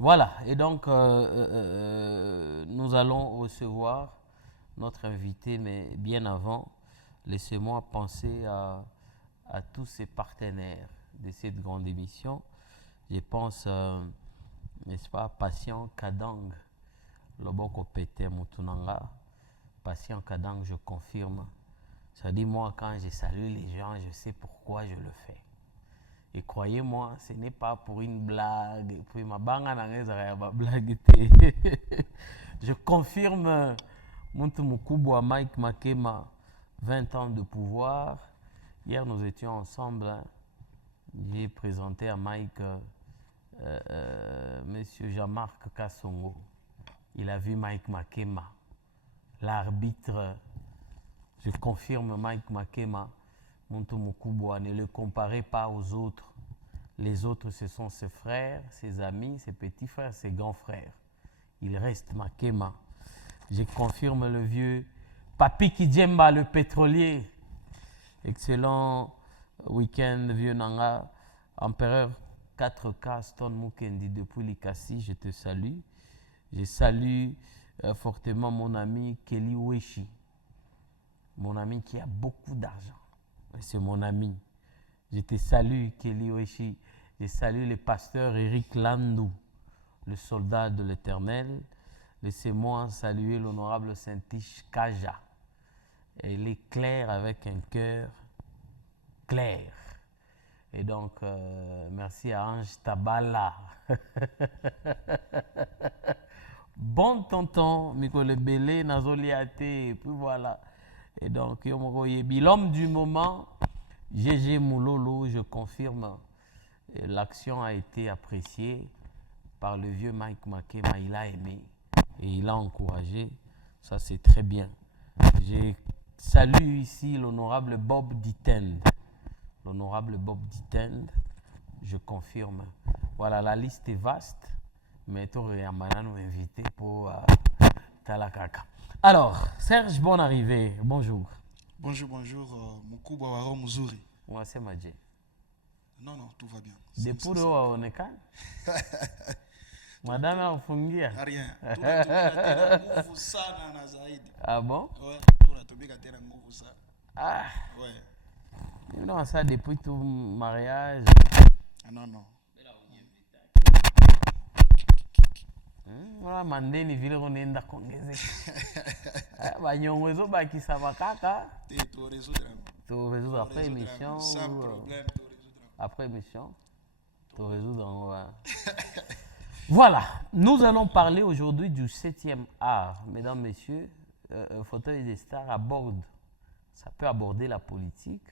Voilà, et donc nous allons recevoir notre invité, mais bien avant, laissez-moi penser à tous ces partenaires de cette grande émission. Je pense, n'est-ce pas, Patient Kadang, Loboko Pete Moutunanga. Patient Kadang, je confirme. Ça dit, moi, quand je salue les gens, je sais pourquoi je le fais. Et croyez-moi, ce n'est pas pour une blague. Puis ma banga n'a pas blague. Je confirme, Muntu Mukubwa, Mike Makema, 20 ans de pouvoir. Hier, nous étions ensemble. Hein. J'ai présenté à Mike Monsieur Jean-Marc Kassongo. Il a vu Mike Makema, l'arbitre. Je confirme Mike Makema. Muntu Mukubwa, ne le comparez pas aux autres. Les autres, ce sont ses frères, ses amis, ses petits frères, ses grands frères. Il reste Makema. Je confirme le vieux Papi Kidjemba, le pétrolier. Excellent week-end, vieux Nanga. Empereur 4K, Stone Mukendi, depuis Likasi, je te salue. Je salue fortement mon ami Kelly Weshi. Mon ami qui a beaucoup d'argent. C'est mon ami. Je te salue, Kelly Weshi. Je salue le pasteur Eric Landou, le soldat de l'Éternel. Laissez-moi saluer l'honorable Saint-Tiche Kaja. Elle est claire avec un cœur clair. Et donc, merci à Ange Tabala. Bon tonton, Mikole Belé, Nazoliate, et puis voilà. Et donc, l'homme du moment, Gégé Moulolo, je confirme, l'action a été appréciée par le vieux Mike Makema. Il a aimé et il a encouragé. Ça, c'est très bien. Je salue ici l'honorable Bob Dittend. L'honorable Bob Dittend, je confirme. Voilà, la liste est vaste, mais tu aurais nous invité pour Talakaka. Alors, Serge, bonne arrivée. Bonjour. Bonjour, Mukubwa Waro Muzuri. Moi, c'est Madje. Non, tout va bien. Depuis où on est quand Madame a fungi. Rien. Ah bon? Ouais, Ah. ouais. Non, ça depuis tout mariage. Ah non. Voilà, mandeni vile unaenda kuongezeka. Banyongezo baki saba kaka. Tu résoudre après émission. Sans problème, tu résoudre. Après émission, tu résoudre. Voilà, nous allons parler aujourd'hui du 7e art. Mesdames, messieurs, Fauteuil des stars aborde. Ça peut aborder la politique.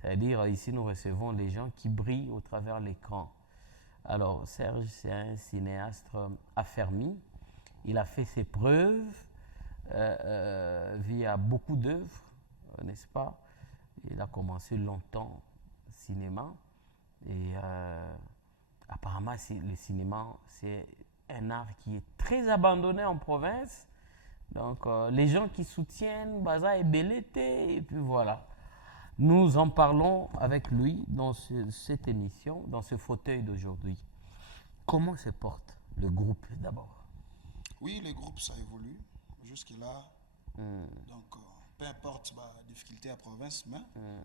C'est-à-dire, ici, nous recevons les gens qui brillent au travers de l'écran. Alors, Serge, c'est un cinéaste affermi. Il a fait ses preuves via beaucoup d'œuvres, n'est-ce pas? Il a commencé longtemps le cinéma. Et apparemment, le cinéma, c'est un art qui est très abandonné en province. Donc, les gens qui soutiennent, Baza et Belleté, et puis voilà. Nous en parlons avec lui dans cette émission, dans ce fauteuil d'aujourd'hui. Comment se porte le groupe d'abord? Oui, le groupe, ça évolue. Jusque-là, donc, peu importe la difficulté à province, mais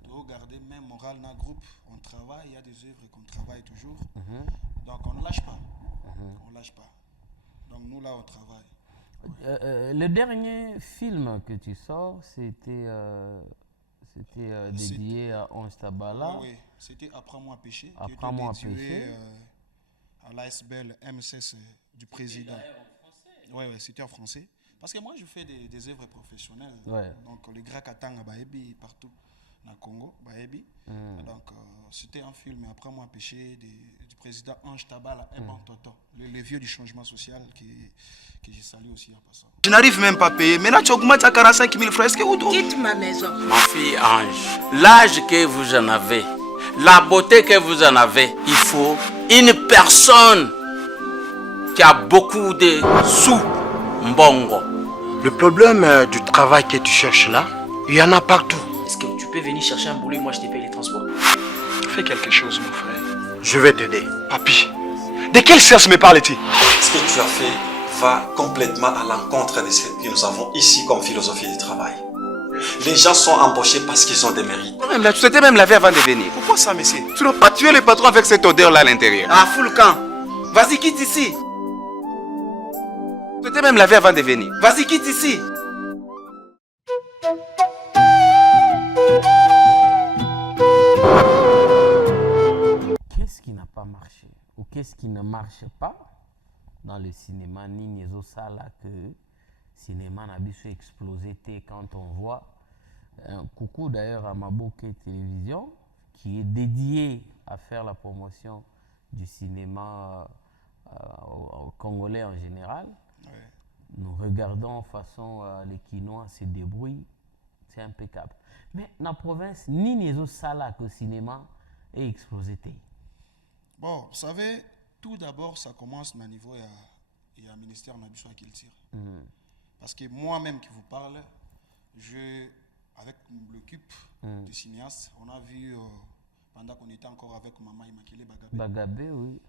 pour garder même moral dans le groupe, on travaille, il y a des œuvres qu'on travaille toujours. Donc, on ne lâche pas. On ne lâche pas. Donc, nous, là, on travaille. Ouais. Le dernier film que tu sors, c'était dédié à Ange Tabala. Oui, c'était Apprends-moi à pêcher. Apprends-moi à pêcher. À l'ASBL MSS du président. Oui, c'était en français. Parce que moi, je fais des œuvres professionnelles. Ouais. Donc, les Gras Katanga, Baebi, partout dans le Congo, Baebi. Donc, c'était un film, Apprends-moi à pêcher, du président Ange Tabala, et bon Toto, le vieux du changement social que j'ai salué aussi en passant. Je n'arrive même pas à payer. Maintenant, tu augmentes à 45 000 francs. Est-ce que vous quitte ma maison. Ma fille Ange, l'âge que vous en avez, la beauté que vous en avez, il faut une personne qui a beaucoup de sous, mbongo. Le problème du travail que tu cherches là, il y en a partout. Est-ce que tu peux venir chercher un boulot et moi je te paye les transports? Fais quelque chose, mon frère. Je vais t'aider. Papi, De quel sens me parles-tu? Ce que tu as fait va complètement à l'encontre de ce que nous avons ici comme philosophie du travail. Les gens sont embauchés parce qu'ils ont des mérites. Même là, tu t'étais même lavé avant de venir. Pourquoi ça, monsieur? Tu n'as pas tué le patron avec cette odeur-là à l'intérieur. Ah, full camp. Vas-y, quitte ici. Tu t'étais même lavé avant de venir. Vas-y, quitte ici. Qu'est-ce qui n'a pas marché ou qu'est-ce qui ne marche pas dans le cinéma ni les ça là que le cinéma n'a pas explosé quand on voit un coucou d'ailleurs à Maboke Télévision qui est dédié à faire la promotion du cinéma au Congolais en général. Ouais. Nous regardons façon les Quinois se débrouillent, c'est impeccable. Mais dans la province, ni les ça là que le cinéma est explosé. Bon, vous savez, tout d'abord, ça commence au niveau il y a un ministère de la culture. Parce que moi-même qui vous parle, avec l'équipe de cinéastes, on a vu, pendant qu'on était encore avec Maman Immaculée Bagabé. Bagabé, oui.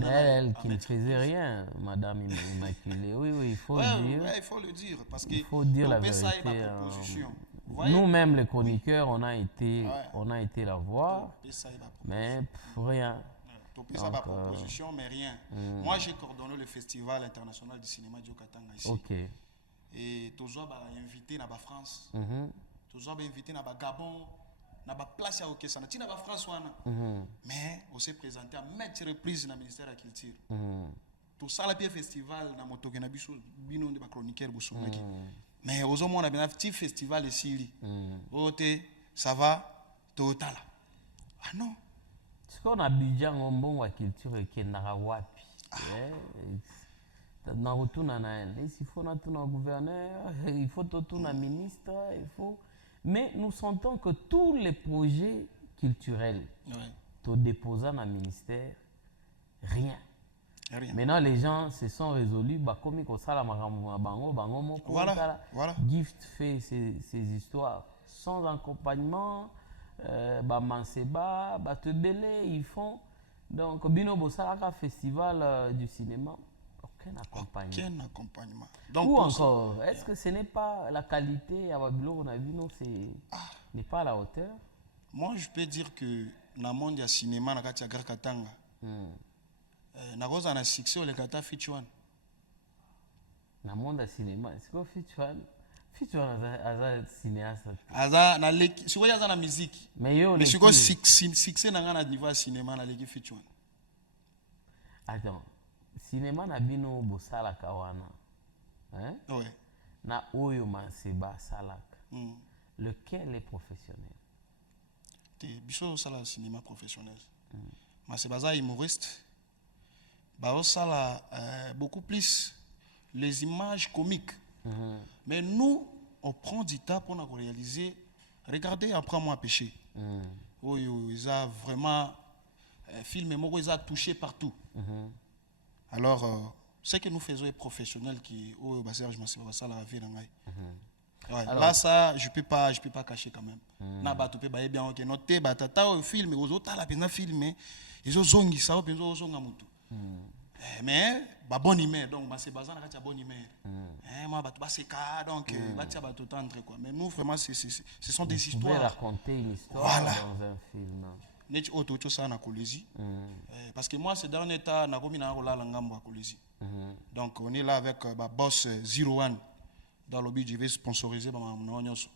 Mais elle qui ne faisait rien, Madame Immaculée. Oui, oui, il faut le dire. Ouais, il faut le dire. Parce que il faut dire la vérité. Nous-mêmes, les chroniqueurs, on a été la voir, mais rien. Ça va proposition, mais rien. Moi, j'ai coordonné le Festival international du cinéma du Katanga ici. Ok. Et tous les invité dans la France, tous les invité dans le Gabon, dans la place à Okessa, dans la France. Mais on s'est présenté à maintes reprises dans le ministère de la Culture. Tout ça, le festival, dans le bino de chroniqueur. Mais aux hommes, on a bien un petit festival ici. Ça va, total. Ah non. Ce qu'on a Abidjan, on bon la culture qui est narawapi. Dans retour il faut retourner au gouverneur, il faut retourner au ministre, il faut. Mais nous sentons que tous les projets culturels, tout déposant dans le ministère, rien. Maintenant, les gens se sont résolus, comme ils voilà. Gift fait ces histoires sans accompagnement. Manseba, Batebele, ils font. Donc, Bino Bossaraka Festival du cinéma, aucun accompagnement. Donc, ou encore, est-ce que ce n'est pas la qualité à Babylon qu'on a vu, non, n'est pas à la hauteur? Moi, je peux dire que dans le monde du cinéma, dans le Grand Katanga, dans le succès, le Kata Fichuan. Dans le monde du cinéma, est-ce que Fichuan? Aza cinéaste. Aza na leki, si vous avez la musique. Mais yo mais si vous succès na niveau cinéma na leki fichouan. Attends, cinéma na bino bosala kawana. Hein? Oui. Na oyo manseba salaka. Lequel est professionnel? Biso sala cinéma professionnel. Manseba za humoriste. Ba sala beaucoup plus les images comiques. Mais nous, on prend du temps pour nous réaliser. Regardez, Apprends-moi à pêcher. Oui, ils ont vraiment filmé, ils ont touché partout. Alors, ce que nous faisons est professionnel qui, je me suis pas ça la vie là, ça, je peux pas cacher quand même. Na ba topé ba bien ok noté ba tata au film, aux autres la pena filmer, ils ont zongi ça, ils ont zonga mutu. Mais bonne humeur donc c'est basé na bonne humeur moi ba c'est cas donc ba tia ba tendre quoi mais nous vraiment ce sont des histoires. Vous pouvez raconter une histoire dans un film. Net auto ça na Kolezi parce que moi c'est dans état na komi na rola ngambo à Kolezi. Donc on est là avec boss 01 dans le but je vais sponsoriser ba mononyoso.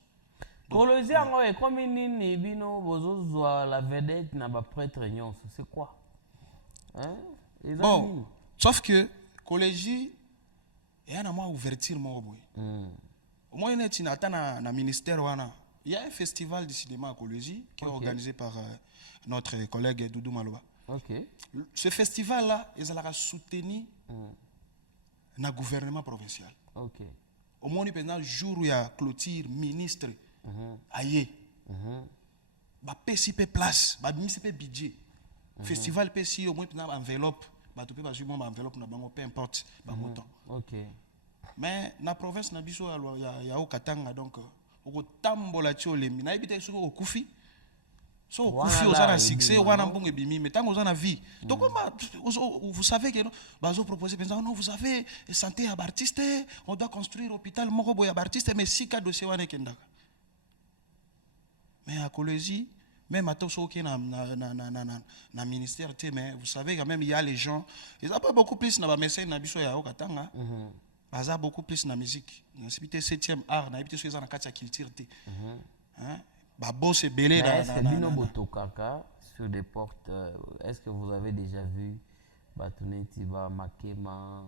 Kolezi ngo comme nini bino bozo la vedette na ba prêtre nyonso c'est quoi? Hein? Bon, sauf que collège il y a une ouverture mon boy. Au moins il y a un ministère il y a un festival de cinéma à collège qui est organisé par notre collègue Doudou Maloba. Ce festival là ils allons soutenir le gouvernement provincial. Au moins pendant jour où il y a clôture ministre aïe. Ba PCP place, ba PCP budget. Festival PCI au moins pendant enveloppe. Tu peux pas jouer mon enveloppe na bango peu importe ba montant. Mais na province na biso ya au Katanga donc au tambola tio le mina ebité soko okufi So, Voilà, Koufi, là, on a un il succès, dit, on a non. un bon ébimi, mais tant qu'on a vie. Donc, vous savez que nous proposé, non, vous avez santé à Bartiste, on doit construire l'hôpital Moroboy à Bartiste, mais si cas dossier, on est Kendaka. Mais à Colosie, même à tout ce qui est dans le ministère, mais vous savez quand même, il y a les gens, ils n'ont pas beaucoup plus dans le message, dans le Katanga. Ils ont beaucoup plus dans la musique. Dans le 7e art, dans la culture. Boss est belé Mais est-ce que Bino Botokaka, sur des portes, est-ce que vous avez déjà vu Batuneti, Makema,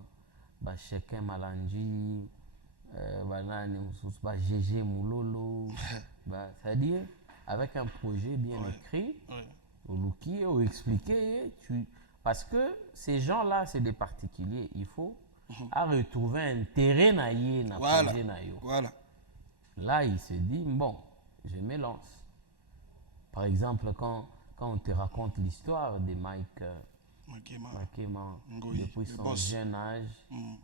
Chekin Malanji, GG Moulolo, c'est-à-dire avec un projet bien écrit, Oluki, ou expliqué, parce que ces gens-là, c'est des particuliers, il faut à retrouver un terrain dans projet. Voilà. Là, il se dit, bon, je me lance. Par exemple, quand on te raconte l'histoire de Mike Makema, depuis son jeune âge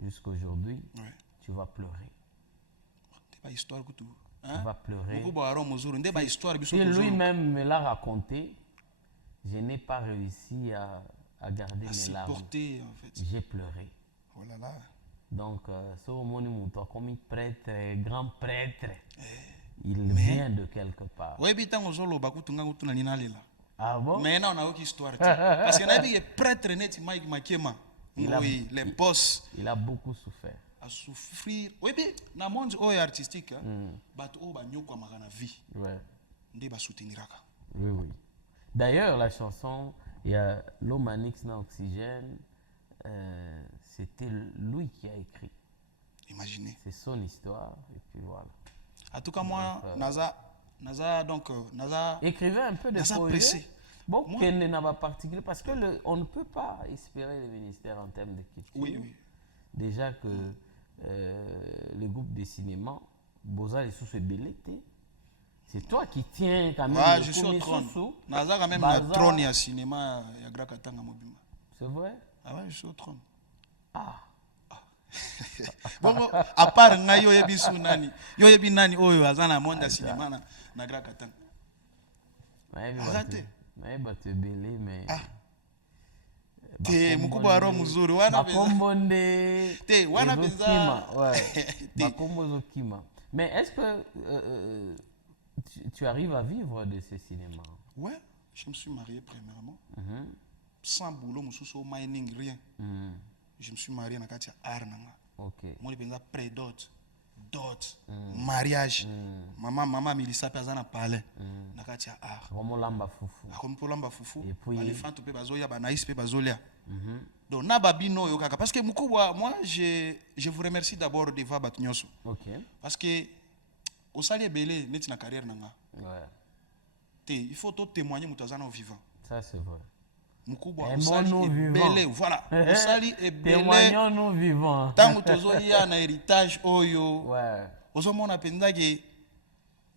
jusqu'à aujourd'hui, tu vas pleurer. Tu vas pleurer. Et lui-même me l'a raconté. Je n'ai pas réussi à garder mes larmes. En fait. J'ai pleuré. Oh là là. Donc, ce moment comme un prêtre, grand prêtre, il vient de quelque part. Ah bon? Mais non, on n'a aucune histoire. Parce qu'il y a des prêtres net, Mike Makema. Oui, les boss. Il a beaucoup souffert. À souffrir. Oui, mais dans le monde artistique, il y a des vie. Ouais. Il y a soutenir. Oui, oui. D'ailleurs, la chanson, il y a L'Omanix dans Oxygène, c'était lui qui a écrit. Imaginez. C'est son histoire, et puis voilà. En tout cas, moi, écrivez un peu de projets. Bon, qu'il n'a pas particulier, parce que on ne peut pas espérer le ministère en termes de culture. Oui, oui. Déjà que le groupe de cinéma, Boza les sous belleté. C'est toi qui tiens quand même. Ah, je suis au trône. Naza quand même le trône et cinéma et Grakatanga Mobima. C'est vrai? Ah ouais, je suis au trône. Ah. Bon, à part nga yo yebi sunani, yo yebi nani oyo azana monde cinéma na Grakatanga. Mais te belé mais. Te mukubwa ro muzuri wana bakombonde te wana penza ouais bakombo kima. Mais est-ce que tu arrives à vivre de ce cinéma? Ouais, je me suis marié premièrement. Sans boulot, mususu mining rien. Je me suis marié dans Katia Arnanga. OK. Moi je pensa pré-dot, dot, mariage. Maman Milissa pezana palais. Na Katia Ar. Comme lamba fufu. Comme pour lamba fufu. Et puis les fans pe bazoya ba naïs pe bazolia. Donc na babino yo kaka parce que mukubwa moi je vous remercie d'abord de va batnyoso. OK. Parce que au sali belé net na carrière nanga. Ouais. Il faut tout témoigner mutazana au vivant. Ça c'est vrai. Mukubwa osali belé voilà. Osali est belé. Témoignons nous vivants. Tant que y a un héritage oyo. Ouais. Ozomona penza que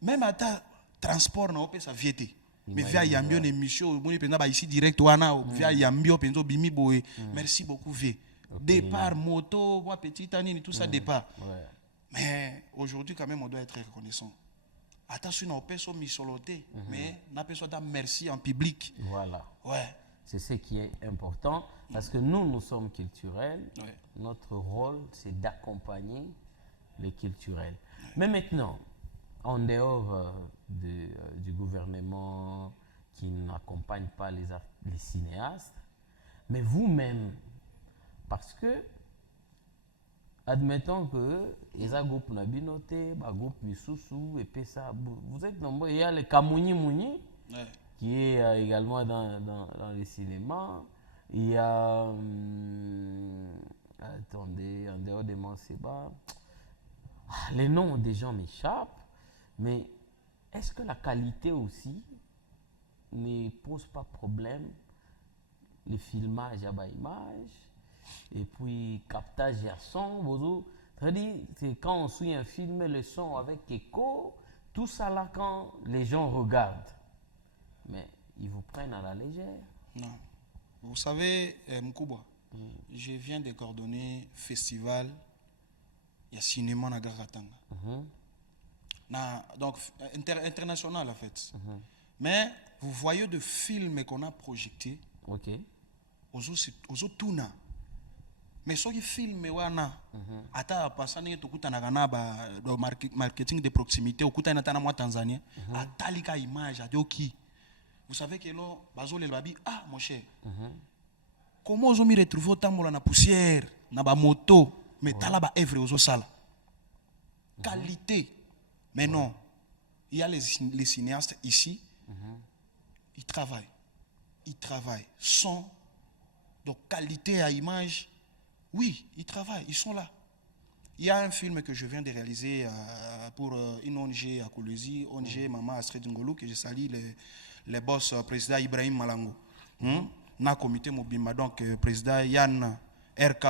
même à ta transport na opesa viete. Mais via yambio émission moni penza ba ici direct wana via yambio penzo bimi boé. Merci beaucoup vie. Départ moto, moi petite année tout ça départ. Ouais. Mais aujourd'hui quand même on doit être reconnaissant. Attention on peut so misoloté mais n'a pas so merci en public. Voilà. Ouais. C'est ce qui est important parce que nous sommes culturels. Ouais. Notre rôle, c'est d'accompagner les culturels. Ouais. Mais maintenant, en dehors du gouvernement qui n'accompagne pas les cinéastes, mais vous-même, parce que, admettons que les groupes Nabinoté, les groupes Misusu, et puis ça, vous êtes nombreux. Il y a le Kamouni Mouni. Ouais. Qui est également dans les cinémas. Il y a, attendez, en dehors de Manseba, les noms des gens m'échappent, mais est-ce que la qualité aussi ne pose pas problème? Le filmage à bas image, et puis captage à son, c'est quand on suit un film, le son avec écho, tout ça là quand les gens regardent. Mais ils vous prennent à la légère. Non. Vous savez, Mkubwa, je viens de coordonner festival, il y a cinéma na Grakatanga. Donc, international en fait. Mais vous voyez de films qu'on a projetés, Ok. aux tuna. Mais ce qui filme wana, ata pasani tokutanaka na ba marketing de proximité, okutana tana moi Tanzanie, atalika image adoki. Vous savez que là, bazo le babi, ah mon cher. Comment vous me retrouver autant dans la poussière, dans la moto, mais dans la œuvre aux sala. Qualité. Mais non, il y a les cinéastes ici, ils travaillent. Ils travaillent. Son, donc qualité à image, oui, ils travaillent, ils sont là. Il y a un film que je viens de réaliser pour une ONG à Kolwezi, ONG Maman Astrid Ngolo, que je salue les boss président Ibrahim Malango. Na comité Mobimba, donc président Yann RK,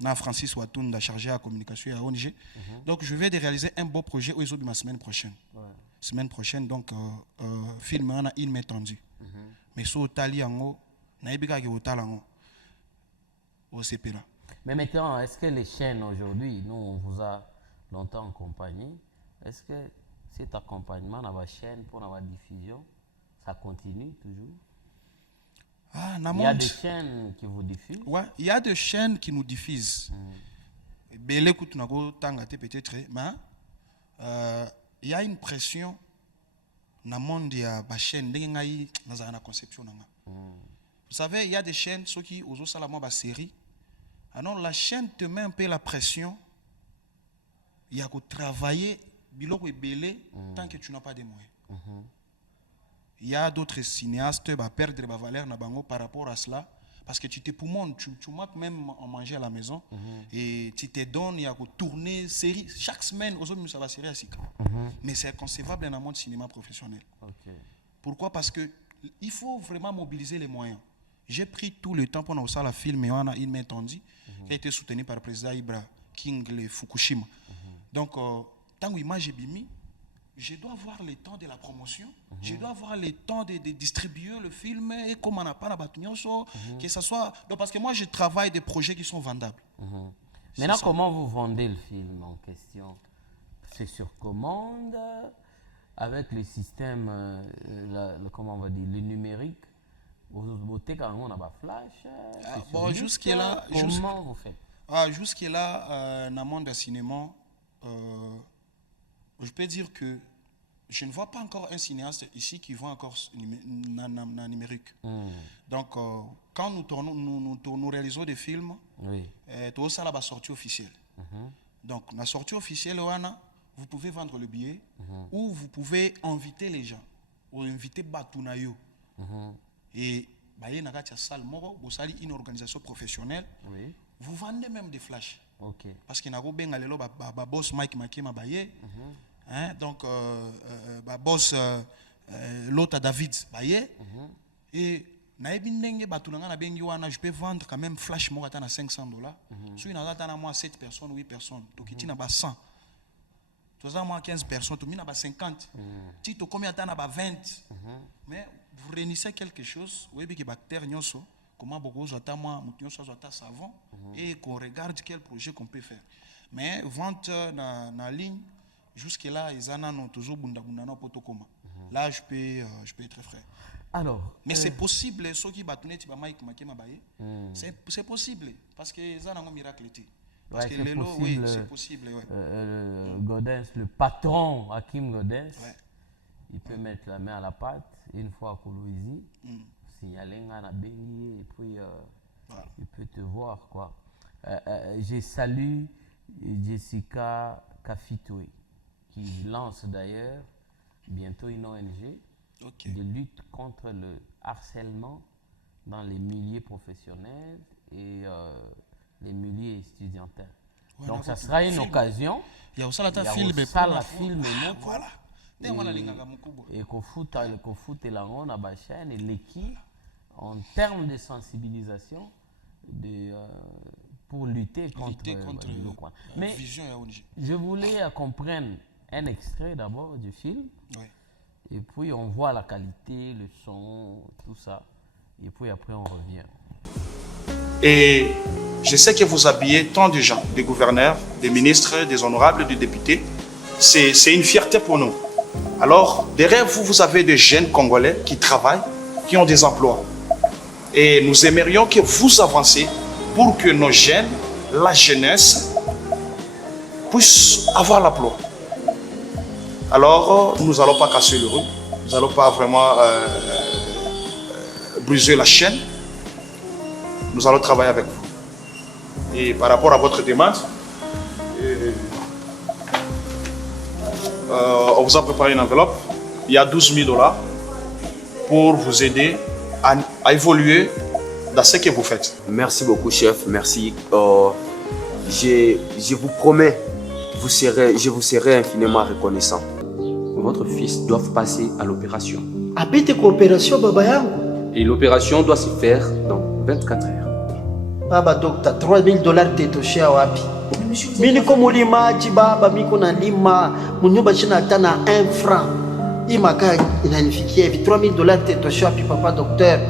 na Francis Watunda, chargé à la communication à ONG. Donc je vais de réaliser un beau projet où ils ont la semaine prochaine. Semaine prochaine, donc film on a une main tendue. Mais sur Tali Ango, na ibika ki Otalango, au CP là. Mais maintenant, est-ce que les chaînes aujourd'hui, nous on vous a longtemps accompagné, est-ce que cet accompagnement dans la chaîne pour la diffusion, ça continue toujours? Ah, il y a des chaînes qui vous diffusent? Ouais, il y a des chaînes qui nous diffusent. Belle écoute, peut-être, mais il y a une pression dans le monde de la chaîne, dans la conception. Vous savez, il y a des chaînes, ceux qui ont la série. Alors la chaîne te met un peu la pression. Il y a que travailler, tant que tu n'as pas de moyens. Il y a d'autres cinéastes qui vont perdre la valeur par rapport à cela. Parce que tu te poumonnes, tu manques même en manger à la maison. Et tu te donnes, il y a que tourner série. Chaque semaine, aujourd'hui, ça va série à Sika. Mais c'est inconcevable dans le monde cinéma professionnel. Pourquoi? Parce qu'il faut vraiment mobiliser les moyens. J'ai pris tout le temps pour nous faire la film et on a une main tendue qui a été soutenue par le président Ibra King le Fukushima. Donc, tant que l'image est bimi, je dois avoir le temps de la promotion, je dois avoir le temps de distribuer le film et comme on n'a pas la bâtonnière, que ça soit. Donc, parce que moi, je travaille des projets qui sont vendables. Maintenant, comment vous vendez le film en question? C'est sur commande, avec le système, comment on va dire, le numérique? Vous quand on a pas flash. Bon, jusqu'à-là, comment vous faites? Jusqu'à-là, dans le monde du cinéma, je peux dire que je ne vois pas encore un cinéaste ici qui voit encore dans le numérique. Donc, quand nous réalisons des films, tout ça là, la sortie officielle. Donc, la sortie officielle, vous pouvez vendre le billet ou vous pouvez inviter les gens ou inviter Batunayo. Et vous avez une organisation professionnelle, vous vendez même des flashs. Parce qu'il y a un boss Mike Makema Baye, donc boss l'autre David Baye, et je peux vendre quand même flash à $500. Si il y a 7 personnes, 8 personnes, donc il y a 100. Tu as 15 personnes, tu as 50. Tu as combien de temps? 20. Mais vous réunissez quelque chose, vous voyez que bactéries, comment beaucoup de savon, et qu'on regarde quel projet qu'on peut faire. Mais vente dans la ligne, jusque-là, ils en ont toujours bunda. Là, je peux être frère. Alors, mais c'est possible, ceux qui battent c'est possible, parce qu'ils ont un miracle. Parce que les lots, oui, c'est possible. Godens, le patron Hakim Godens, il peut mettre la main à la pâte une fois à Kolwezi, signaler à Bengi et puis il peut te voir. Quoi. Je salue Jessica Kafitoué, qui lance d'ailleurs bientôt une ONG de lutte contre le harcèlement dans les milieux professionnels et les milieux étudiantins. Donc ça sera une occasion. Il y a aussi la film. Voilà. Et qu'on fout la ronde à la chaîne et l'équipe en termes de sensibilisation pour lutter contre le coin. Mais je voulais comprendre un extrait d'abord du film. Et puis on voit la qualité, le son, tout ça. Et puis après on revient. Et je sais que vous habillez tant de gens, des gouverneurs, des ministres, des honorables, des députés. C'est une fierté pour nous. Alors, derrière vous, vous avez des jeunes Congolais qui travaillent, qui ont des emplois. Et nous aimerions que vous avanciez pour que nos jeunes, la jeunesse, puissent avoir l'emploi. Alors, nous n'allons pas casser le rues, nous n'allons pas vraiment briser la chaîne. Nous allons travailler avec vous. Et par rapport à votre demande, on vous a préparé une enveloppe. Il y a 12 000 $ pour vous aider à évoluer dans ce que vous faites. Merci beaucoup, chef. Merci. Je vous promets, je vous serai infiniment reconnaissant. Votre fils doit passer à l'opération. Apite coopération, baba yangu. Et l'opération doit se faire dans 24 heures. Baba docteur, 3 000 $ tetoshea wapi? Mimi niko mulimaji baba, miko na lima munyumba china hata na 1 franc. Hii makaa inanifikia hivi 3 000 $ tetoshea wapi papa docteur?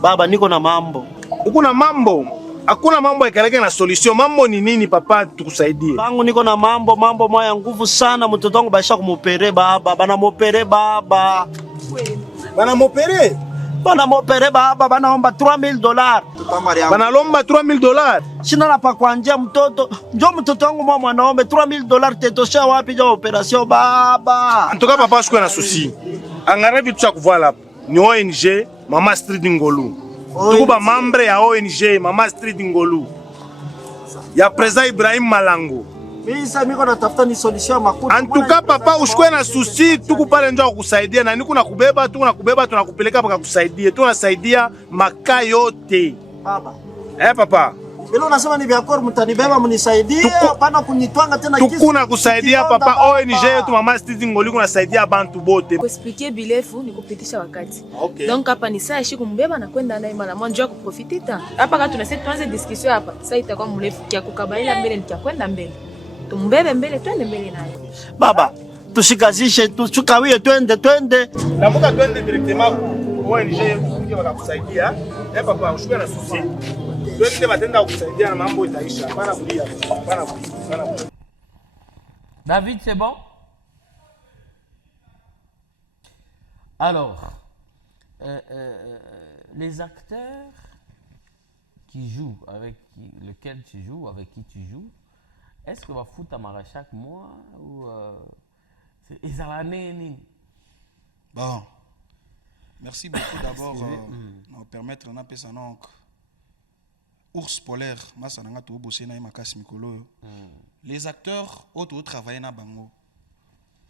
Baba, niko na mambo. Uko na mambo? Hakuna mambo yakaleke na solution. Mambo ni nini papa, tukusaidie? Bangu niko na mambo moya nguvu sana. Mtoto wangu baisha kumopere baba. Bana mopere baba. Bana mopere? Bana mopere baba, banaomba 3 000 $. Banalomba 3 000 $. Sina la pa kuanjia mtoto. Njoo mtoto wangu mwa mwanaombe 3 000 $. Tetosha wapi jo operation baba? Antoka papa sikuwa na susi. Angare vitu cha kuvala hapa. Ni ONG Mama Street Ngolu. Tuko ba membre ya ONG Mama Street Ngolu. Ya Preza Ibrahim Malango. Mimi sasa niko natafuta ni solution makuti. Antuka papa ushikwe na susi, tuko pale njoo kukusaidia na niko nakubeba, tunakupeleka paka kusaidia. Tunasaidia makaa yote. Baba. Papa. Bilo unasema ni vyakoro mtanibeba mnisaidie, hapana kunitwanga tena kisu. Tukuna kusaidia papa, ONG yetu Mama Street Ngolu kunasaidia bantu bote. Kuexpliquer bilefu ni kupitisha wakati. Okay. Donc hapa ni saa ishi kumbeba na kwenda naye mara moja kuprofitita. Hapa kama tunasema tuanze discussion hapa. Sasa itakuwa mrefu kia kukabaila mbele ni kia kwenda mbele. Tumbebe mbele twende mbele naye. Baba, tushikazishe tuchukawie twende. Namuka twende directement kwa ONG yetu wakakusaidia. Papa ushukwe na susi. David, c'est bon? Alors, les acteurs qui jouent, avec lesquels tu joues, avec qui tu joues, est-ce que va foutre à chaque mois ou ils ont l'année? Bon, merci beaucoup d'abord de nous permettre de faire ça. Ours polaire, les acteurs auto travaillent na bango.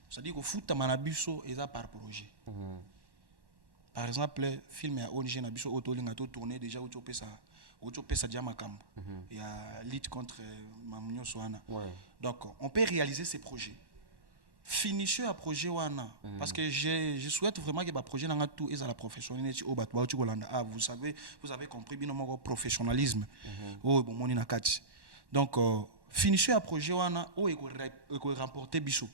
C'est-à-dire que foot manabuso est par projet. Par exemple, film à ONG nabuso auto lingato tourné déjà où tu peux ça déjà makam. Il y a lutte contre Mamunyo Soana. Donc on peut réaliser ces projets. Finissez un projet wana parce que je souhaite vraiment que le projet n'ait tout et à la professionnalité au batwa au Golanda. Vous avez compris bien mon professionnalisme au bon moni nakati. Donc finissez un projet wana au et remporter bisou.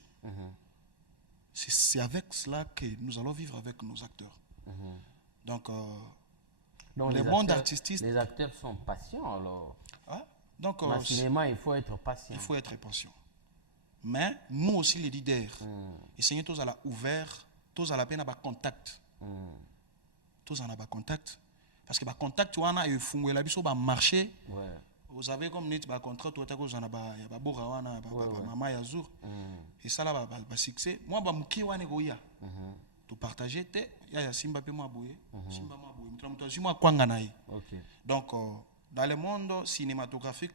C'est avec cela que nous allons vivre avec nos acteurs. Donc le monde artistique, les acteurs sont patients alors. Donc dans le cinéma il faut être patient. Il faut être patient. Mais nous aussi les leaders, essayons tous à la ouvert, tous à la peine à contact. Tous en a contact. Parce que le contact, tu as un fou, la biso va marcher. Vous avez comme net un contrat, tu as un borawana, maman yazour. Et ça là va succès. Moi, je suis un goya. Tu partager, il y a Simba pe moi boye, Simba moi boye. Tu moi kwanganaï. Donc dans le monde cinématographique,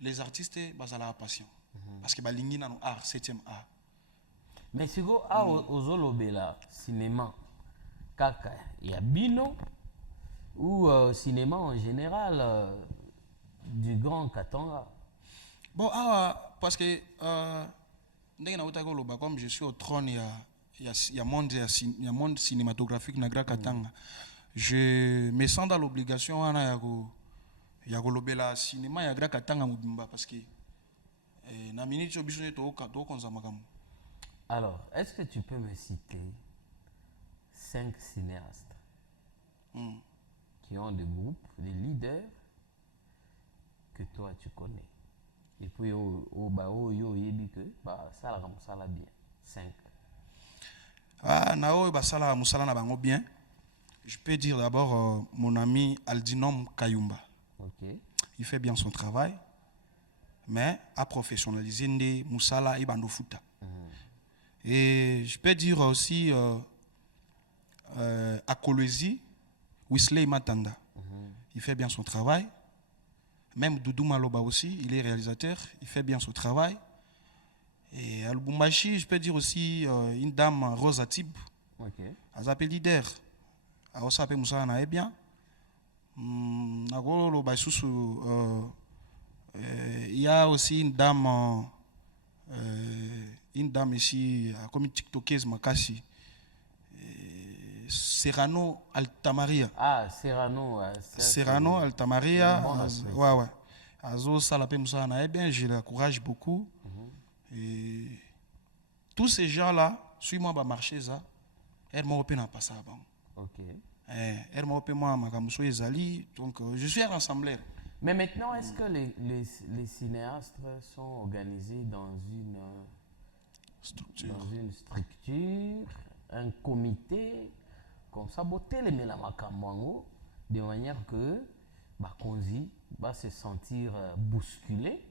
les artistes basent la passion. Parce que balingi na no art 7e art. Mais si go a ozolobela cinéma kaka ya bino ou cinéma en général du grand Katanga. Bon parce que Comme je suis au trône, il y a monde cinématographique na Grand Katanga. Je me sens dans l'obligation ya kolobela cinéma ya Grand Katanga mobimba parce que na minute obiso to konza makambo. Alors, est-ce que tu peux me citer 5 cinéastes qui ont des groupes, des leaders que toi tu connais? Et puis, ça la bien. 5. Basala musala na bango bien. Je peux dire d'abord mon ami Aldinom Kayumba. Okay. Il fait bien son travail, mais à professionnaliser Nde Musala et Bandofuta. Et je peux dire aussi à Kolwezi, Wesley Matanda. Il fait bien son travail. Même Doudou Maloba aussi, il est réalisateur, il fait bien son travail. Et à Lubumbashi, je peux dire aussi une dame, Rosa Tib. Okay. Elle s'appelle leader. Elle s'appelle Moussa Nae bien. Il y a aussi une dame ici, comme une TikTokeuse Makasi. Serrano Altamaria. Ah, Serrano. Serrano Altamaria. Ouais. Azo Salapé Moussa Nae bien, je l'encourage beaucoup. Et tous ces gens-là, suis-moi, va marcher ça. Elle m'a open à passer avant. Ok. Elle m'a open moi, ma Zali. Donc, je suis un rassembleur. Mais maintenant, est-ce que les cinéastes sont organisés dans une structure, un comité, comme ça, de manière que Konzi va se sentir bousculé.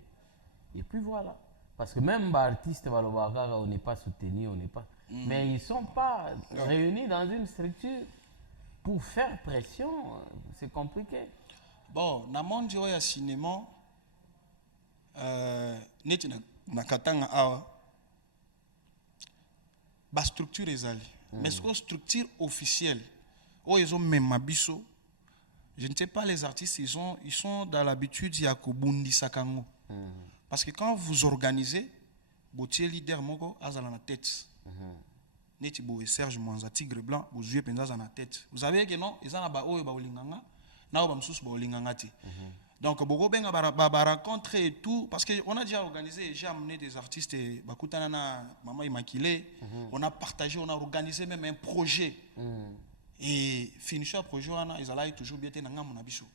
Et puis voilà. Parce que même l'artiste, on n'est pas soutenu, on n'est pas. Mais ils ne sont pas réunis dans une structure pour faire pression. C'est compliqué. Bon, dans le monde du cinéma, na Katanga awa, la structure est allée. Mais ce que structure officielle, ils ont même abisso. Je ne sais pas, les artistes, ils sont dans l'habitude de Kobundi Sakango. Parce que quand vous organisez, vous êtes leader moko azala na tête. Neti bo Serge Mwanza Tigre Blanc, vous jouez penza na tête. Vous savez que non, ils ont ba oyo ba olinganga, na ba msusu ba olinganga te. Donc boko benga ba rencontrer et tout parce que on a déjà organisé, j'ai amené des artistes bakutana na Maman Immaculée, on a partagé, on a organisé même un projet. Et finish le projet ils allaient toujours bien te na ngam biso.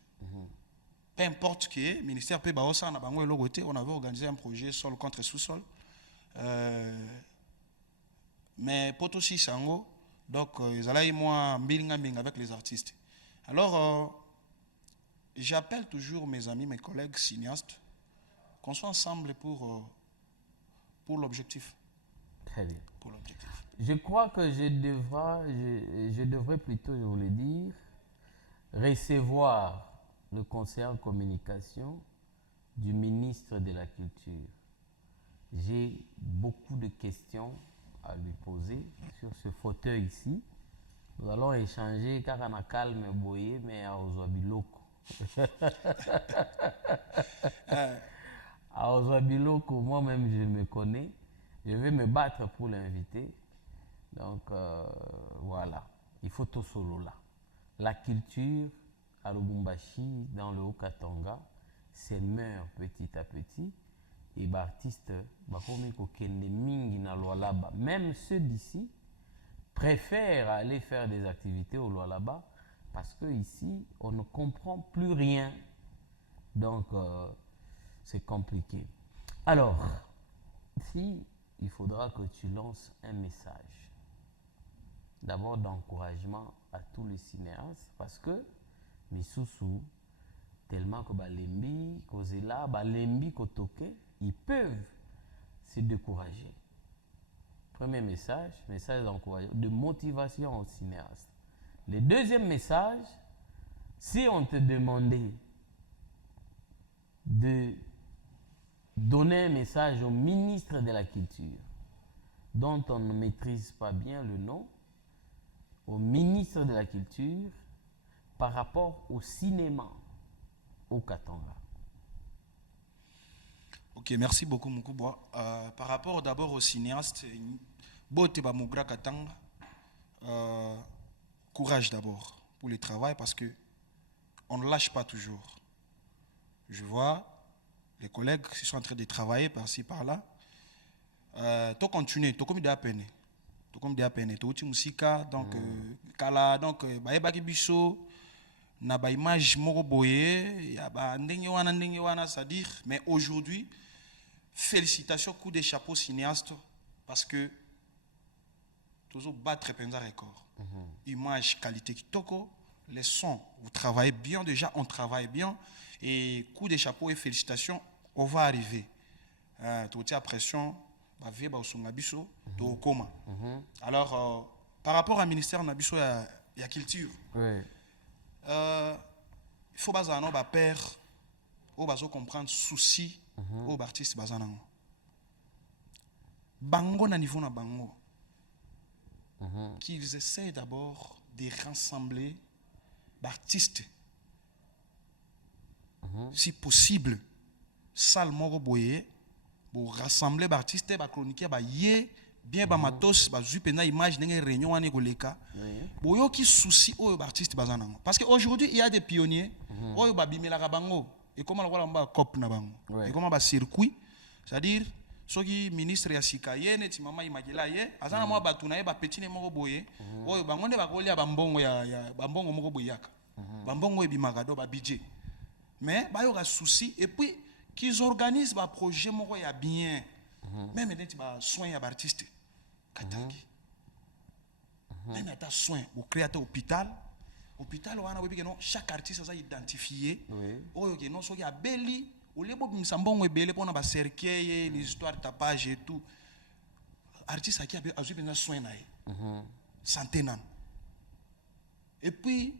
Peu importe qui est, ministère peut baosa na bango logoté, on avait organisé un projet sol contre sous-sol. Mais poto si sango, donc ils allaient moi mbing avec les artistes. Alors j'appelle toujours mes amis, mes collègues cinéastes qu'on soit ensemble pour l'objectif. Très bien. Pour l'objectif. Je crois que je devrais plutôt, je voulais dire, recevoir le conseiller en communication du ministre de la Culture. J'ai beaucoup de questions à lui poser sur ce fauteuil ici. Nous allons échanger car on a calme boyé mais à Ozoabiloko. À Ozoabiloko, moi-même je me connais. Je vais me battre pour l'inviter. Donc voilà, il faut tout solo là. La culture à Lubumbashi, dans le Haut-Katanga, s'émeurt petit à petit. Et les artistes, même ceux d'ici, préfèrent aller faire des activités au Lualaba parce qu'ici, on ne comprend plus rien. Donc, c'est compliqué. Alors, si il faudra que tu lances un message, d'abord d'encouragement à tous les cinéastes parce que Misusu, tellement que Balembi, Kozela, Balembi, Kotoke, ils peuvent se décourager. Premier message d'encouragement, de motivation aux cinéastes. Le deuxième message, si on te demandait de donner un message au ministre de la Culture, dont on ne maîtrise pas bien le nom, au ministre de la Culture, par rapport au cinéma au Katanga. Ok, merci beaucoup Moukouba. Par rapport d'abord au cinéaste, Bote Bamugra Katanga, courage d'abord pour le travail parce que on ne lâche pas toujours. Je vois les collègues qui sont en train de travailler par-ci, par-là. Tu continues, tu comme des peine. Tu comme des peine. Tu musika donc kala donc baebaki biso na ba image moko boye ya ba ndenge wana c'est-à-dire mais aujourd'hui félicitations coup de chapeau cinéaste parce que toujours battre penza record. Image qualité kitoko, les sons vous travaillez bien déjà, on travaille bien et coup de chapeau et félicitations, on va arriver. Tu as pression ba vie ba usunga biso to koma. Alors par rapport au ministère na biso ya culture. Oui. Il faut bazano ba père ou bazo comprendre souci au artiste bazanango. Bango na niveau na bango. Qu'ils essaient d'abord de rassembler l'artiste. Si possible, salle moro boye pour rassembler l'artiste, ba chroniquer ba yé bien ba matos ba zupena image n'enge réunion ane koleka. Boyo qui souci au artiste bazanango. Parce qu'aujourd'hui il y a des pionniers oyo ba bimela ka bango et comment la wala mba cop na bango. Et comment ba circuit, c'est-à-dire soki ministre ya sika ye neti mama imagila ye azana mwa batu na ye ba petit ne moko boye oyo bango nde bakolia bambongo ya bambongo moko boyaka bambongo ebimaka do ba budget mais ba yo ka souci et puis qu'ils organisent ba projet moko ya bien même neti ba soin ya ba artiste katangi même ata soin au créateur hôpital wana webi que non chaque artiste a identifié oyo que non soki abeli au lieu de s'embonner ebele pour na ba cercueil les histoires tapage et tout artiste qui a besoin de soin na santé nan et puis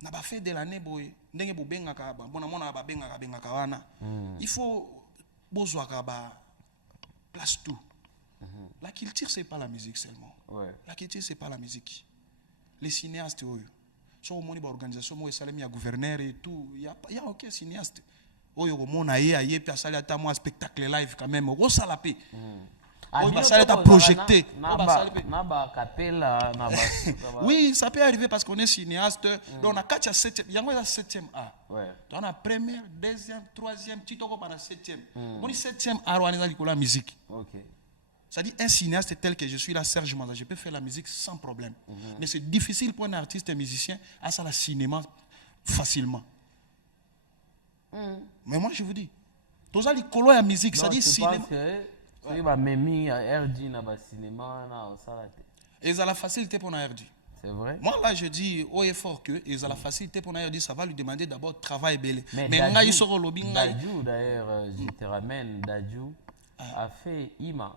na ba fait de l'année boy ndenge bo benga ka ba bona mona ba benga ka wana il faut bozwa ka ba place tout la culture c'est pas la musique seulement la culture c'est pas la musique les cinéastes oyo so au moni ba organisation mo esalemi ya gouverneur et tout il y a aucun cinéaste oyo komona ye aye pe asali ata mwa spectacle live quand même osala pe oyo basali ata projeté na ba capella na ba oui ça peut arriver parce qu'on est cinéaste donc na kati ya 7e yango ya 7e art donc na première deuxième troisième titoko para 7e moni 7e art wana ezali kola musique ça dit un cinéaste tel que je suis là Serge Manza je peux faire la musique sans problème mais c'est difficile pour un artiste un musicien à ça la cinéma facilement. Mais moi je vous dis, tous les colos à musique, ça dit cinéma. C'est pas même RD na ba cinéma na salate. Et ça la facilité pour na RD. C'est vrai. Moi là je dis au effort que et ça la facilité pour na RD, ça va lui demander d'abord travail belé. Mais ngai soro lobi ngai. Dadju d'ailleurs, je te ramène Dadju a fait Ima.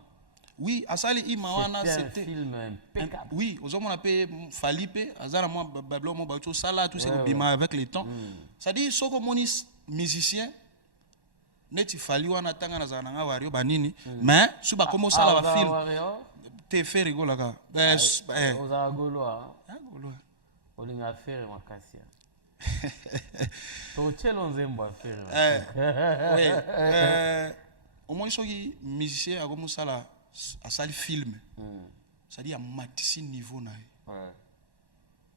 Oui, Asali Ima wana c'était un film impeccable. Oui, aux hommes on appelle Falipe, azara moi bablo mo bacho sala tout c'est bima avec le temps. Ça dit soko monis musicien neti fali wana tanga na zana nga wario banini mais su ba komo sala ba film te fait rigola ka oza goloa olinga faire makasi to chelo nzembo faire oui au moins soki musicien a komo sala asali film ça dit à matisi niveau na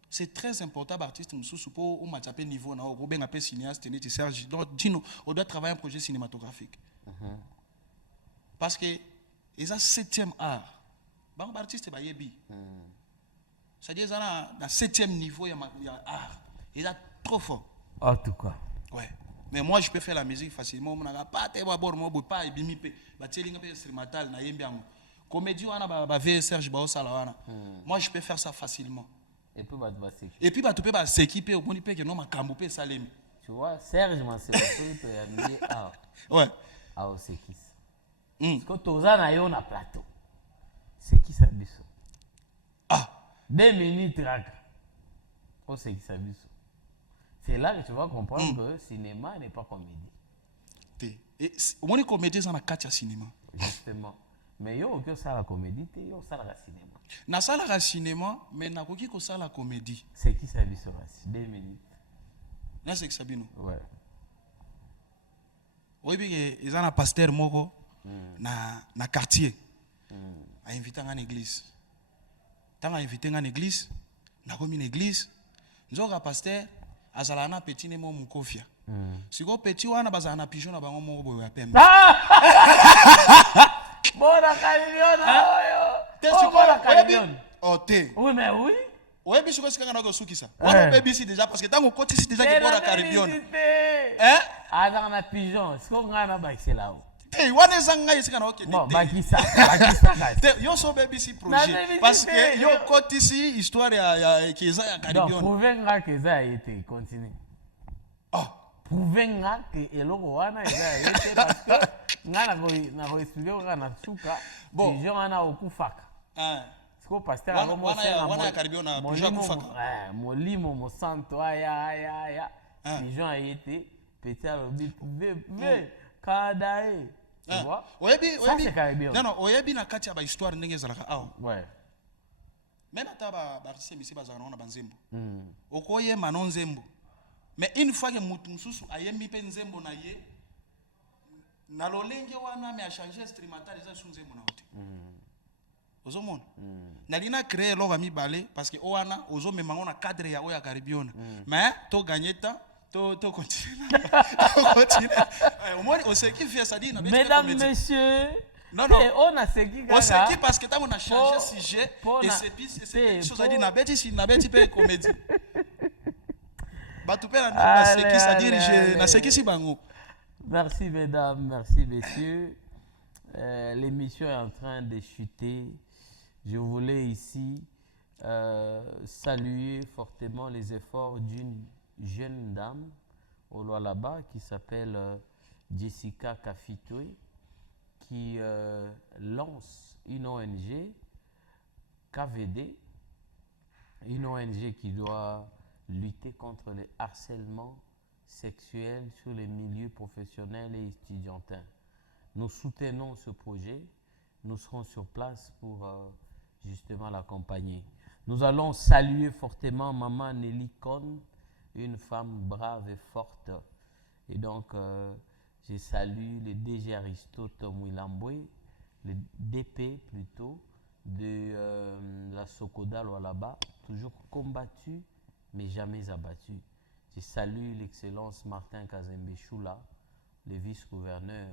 c'est très important l'artiste mususu pour au match niveau na au ben appel cinéaste neti Serge donc Dino on doit travailler un projet cinématographique parce que ils a 7e art bon artiste ba yebi ça dit ça na 7e niveau ya art ils a trop fort en tout cas ouais mais moi je peux faire la musique facilement on n'a pas te ba bor mo pas ebimi pe ba telinga pe instrumental na yembi yango comédie wana ba Serge ba osala wana moi je peux faire ça facilement. Et puis tu peux s'équiper au bon que non makambo pe salemi. Tu vois Serge Mansela to ya mie ah. Ouais. Ah c'est qui ça? Quand toza na yo na plateau. C'est qui ça biso? Ah, 2 minutes raka. Oh c'est qui ça biso? C'est là que tu vas comprendre que le cinéma n'est pas comédie. Et au moins comédie ça na katia cinéma. Justement. Mais yo que ça la comédie, yo ça la cinéma. Na sala ka cinéma mais na koki ko sala comédie. C'est qui ça biso 2 minutes. Na c'est que Sabino. Ouais. oyebi eza na pasteur moko na quartier a invité nga na église tanga invité nga na église nakomi na église nzoka pasteur azala na petit ne mo mukofia siko petit wana bazala na pigeon na bango moko boyo ya pembe Bona Caribbean oyo bona Caribbean te oui mais oui oyebi siko sikanga na ko sukisa wana oyebi si déjà parce que tango koti si déjà ki bona Caribbean hein azanga na pigeon siko nga na baisela o te wana ezanga isika na okende bon bakisa te yo so baby si projet parce que yo koti si histoire ya keza ya Caribbean donc prouver nga keza été continue prouver nga que eloko wana eza été parce que nga na ko expliquer nga na suka pigeon ana okufaka siko pasteur akomo wana ya Caribbean na pigeon okufaka molimo mosanto aya pigeon a été petit alobi ve kadae tu vois oyebi non oyebi na kati ya ba histoire ndenge ezalaka awa ouais même ata ba artiste misi bazana na banzembo okoyema no nzembo mais une fois que mutu mususu ayembi pe nzembo na ye na lolenge wana me a changer instrumental eza su nzembo na ote ozomona nalina créer loga mibale parce que owana ozomema ngo na cadre ya oya Caribbean mais to gagner temps to continue au moins on sait qui fait ça dit mesdames messieurs non on a seki on sait qui parce que on a changé sujet et c'est chose à dire na beti pe comédie ba tu pe na seki ça dire na seki si bango. Merci mesdames, merci messieurs. L'émission est en train de chuter. Je voulais ici saluer fortement les efforts d'une jeune dame au Lualaba qui s'appelle Jessica Kafitoui, qui lance une ONG KVD, une ONG qui doit lutter contre le harcèlement sexuel sur les milieux professionnels et étudiantins. Nous soutenons ce projet, nous serons sur place pour justement l'accompagner. Nous allons saluer fortement Maman Nelly Kohn, une femme brave et forte. Et donc, je salue le DG Aristote Mouilamboué, le DP plutôt, de la Sokoda Lualaba, toujours combattu, mais jamais abattu. Je salue l'excellence Martin Kazembe Choula, le vice-gouverneur,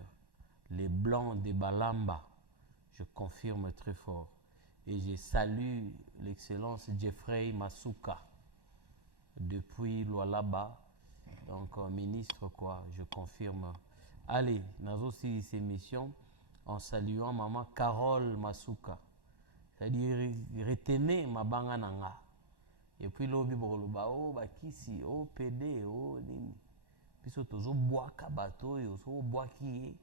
les Blancs de Balamba, je confirme très fort. Et je salue l'excellence Jeffrey Masuka, depuis Lualaba, donc ministre quoi, je confirme. Allez, nous avons aussi ces missions en saluant maman Carole Masuka, c'est-à-dire retenez ma banga nanga. Et puis l'obi boloba oh bakisi oh PD oh nini. Puis surtout zo bois kabato et zo bois qui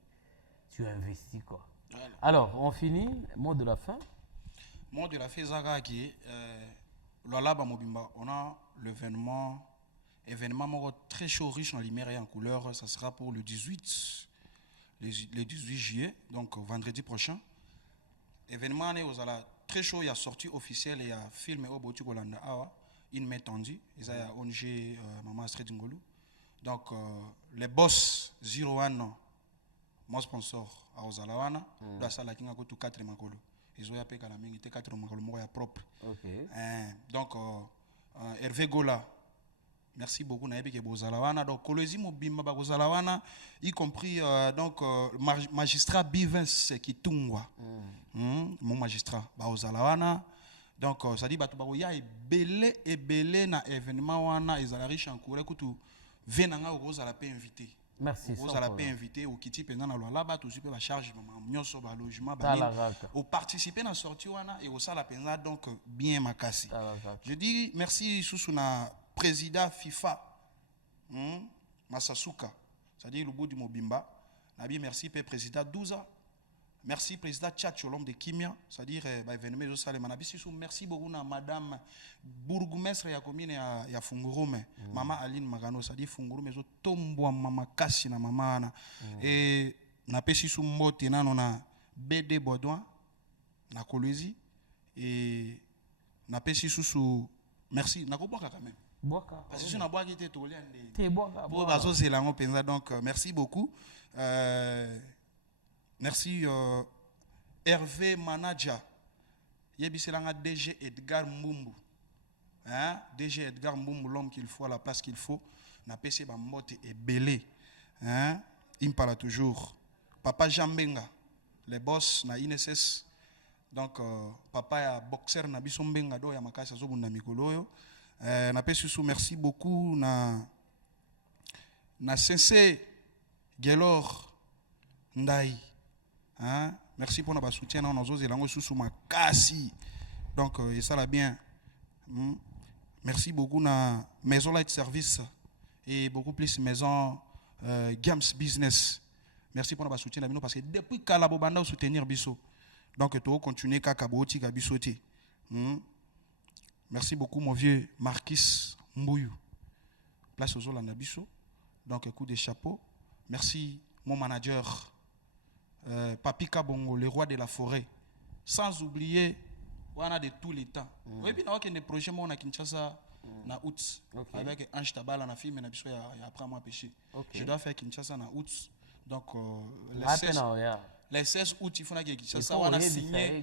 tu investis quoi. Voilà. Alors, on finit, mot de la fin. Mot de la fin Zaga qui Lualaba Mobimba, on a l'événement très chaud, riche en lumière et en couleur. Ça sera pour le 18 juillet, donc vendredi prochain. Événement très chaud, il y a sortie officielle, il y a film au Botu Golanda Awa, une main tendue, il y a ONG Maman Astrid Ngolu. Donc les boss 01, mon sponsor à Ozalawana, la salle qui a 4 makolo. Ils ont appelé la main, il était 4 makolo, moi propre. Donc Hervé Gola. Merci beaucoup Naebi ke bozalawana donc Kolozi Mobimba bazalawana y compris donc magistrat Bivens Kitungwa mon magistrat bazalawana donc ça dit batu bakoya ebele na événement wana ezala riche en couleur kutu venanga ozala pe invité. Merci. Ozala pe invité au kiti pendant na Lualaba tout super la charge nyonso ba logement au participer na sortie wana et au sala penza donc bien makasi. Je dis merci Susuna président FIFA Masasuka, c'est-à-dire le bout du Mobimba. Nabi merci président Douza. Merci président Tchatcho, l'homme de Kimia, c'est-à-dire événement Salem. Merci beaucoup à madame bourgmestre ya commune ya Fungurume, maman Aline Magano, c'est-à-dire Fungurume zo tombo mama kasi na mama ana. Et na pesi sou mbote nano na BD Baudouin na Kolwezi et na pesi sou merci na ko boka quand même. Boaka. Parce que si on a bois qui était tolé, T'es boaka. pour baso c'est là on pense donc merci beaucoup. Merci Hervé Manaja. Yebiselanga DG Edgar Mbumbu. Hein? DG Edgar Mbumbu, l'homme qu'il faut à la place qu'il faut. Na PC Bambote et Belé. Hein? Il me parle toujours. Papa Jambenga, les boss na INSS. Donc papa ya boxer na biso mbenga do ya makasi azobunda mikolo yo. Na PC sous merci beaucoup na Sensei Gelor Ndai. Hein? Merci pour notre soutien. On a osé langue sous ma cassi. Donc, et ça l'a bien. Merci beaucoup na Maison Light Service et beaucoup plus Maison Games Business. Merci pour notre soutien parce que depuis Kalabobanda soutenir Bisso. Donc, tu vas continuer Kakaboti Kabisote. Merci beaucoup mon vieux Marquis Mbouyou. Place aux Olanda Bisso. Donc, coup de chapeau. Merci mon manager. Papi Kabongo, le roi de la forêt. Sans oublier, on a de tous les temps. Oui, puis on a des projets, on a Kinshasa, na août, avec Ange Tabala, na fille, mais na biso ya après moi péché. Je dois faire Kinshasa na août. Donc les 16 août, il faut que Kinshasa on a signé.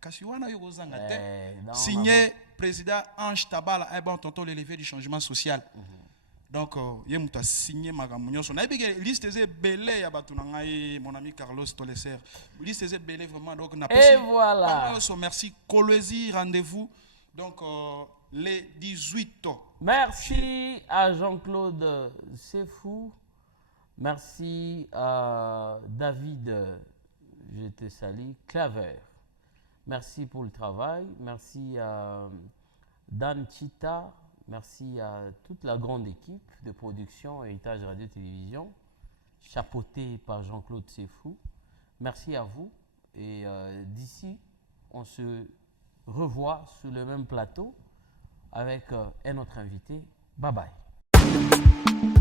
Kasi wana yo kozanga te. Signé président Ange Tabala, un bon tonton l'élevé du changement social. Donc, il y a signé ma gamunyoso. Na bige liste des belé ya batunanga mon ami Carlos Tolesser. Liste des belé vraiment donc na Et voilà. Merci Kolwezi rendez-vous donc les 18. Merci à Jean-Claude Sefou. Merci à David, je te salue, Claver. Merci pour le travail. Merci à Dan Chita. Merci à toute la grande équipe de production Héritage Radio-Télévision, chapeautée par Jean-Claude Sefou. Merci à vous. Et d'ici, on se revoit sur le même plateau avec un autre invité. Bye bye.